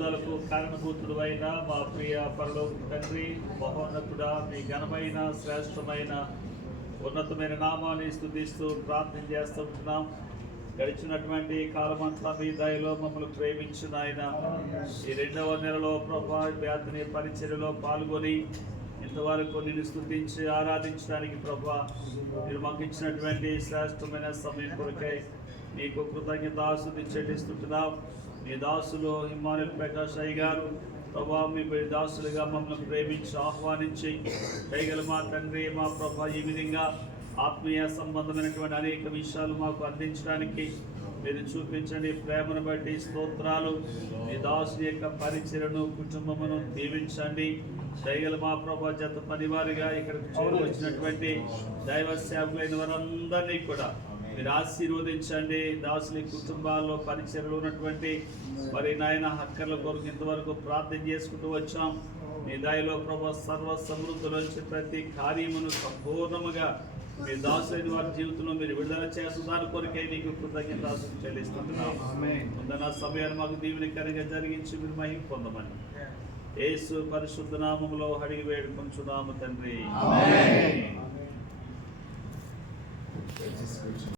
నిలుపుదలకు కారణభూతుడు అయిన మా ప్రియ పరలోక తండ్రి మహోన్నతుడా మీ ఘనమైన శ్రేష్టమైన ఉన్నతమైన నామాన్ని స్థుతిస్తూ ప్రార్థన చేస్తుంటున్నాం గడిచినటువంటి కాలమంతా మీ దయలో మమ్మల్ని ప్రేమించిన ఆయన ఈ రెండవ నెలలో ప్రభా వ్యాధిని పరిచర్యలో పాల్గొని ఇంతవరకు నిన్ను స్థుతించి ఆరాధించడానికి ప్రభా మీరు మాకు ఇచ్చినటువంటి శ్రేష్టమైన సమయం కొరకై నీకు కృతజ్ఞత ఆస్వాదించేటిస్తుంటున్నాం నీ మీ దాసులు హిమానుల్ ప్రకాష్ అయ్య గారు ప్రభా మీ దాసులుగా మమ్మల్ని ప్రేమించి ఆహ్వానించి దయగల మా తండ్రి మా ప్రభా ఈ విధంగా ఆత్మీయ సంబంధమైనటువంటి అనేక విషయాలు మాకు అందించడానికి మీరు చూపించండి. ప్రేమను బట్టి స్తోత్రాలు. మీ దాసుని యొక్క పరిచయను కుటుంబమును దీవించండి. దయగల మా ప్రభా జత పనివారిగా ఇక్కడికి చేరు వచ్చినటువంటి దైవ సేవకులైన వారందరినీ కూడా మీరు ఆశీర్వదించండి. దాసుని కుటుంబాల్లో పరిచయలు ఉన్నటువంటి మరి నాయన హక్కర్ల కొరకు ఇంతవరకు ప్రార్థన చేసుకుంటూ వచ్చాం. మీ దయలో ప్రభా సర్వ సమృద్ధులోంచి ప్రతి కార్యమును సంపూర్ణముగా మీ దాసులైన వారి జీవితంలో మీరు విడుదల చేస్తున్నారు కొరకే నీకు కృతజ్ఞత చెల్లిస్తున్నాం. ముందన సమయాన్ని మాకు దీవెనకరంగా జరిగించి మీరు మహిం పొందమని. యేసు పరిశుద్ధ నామములో అడిగి వేడుకొంచున్నాము తండ్రి.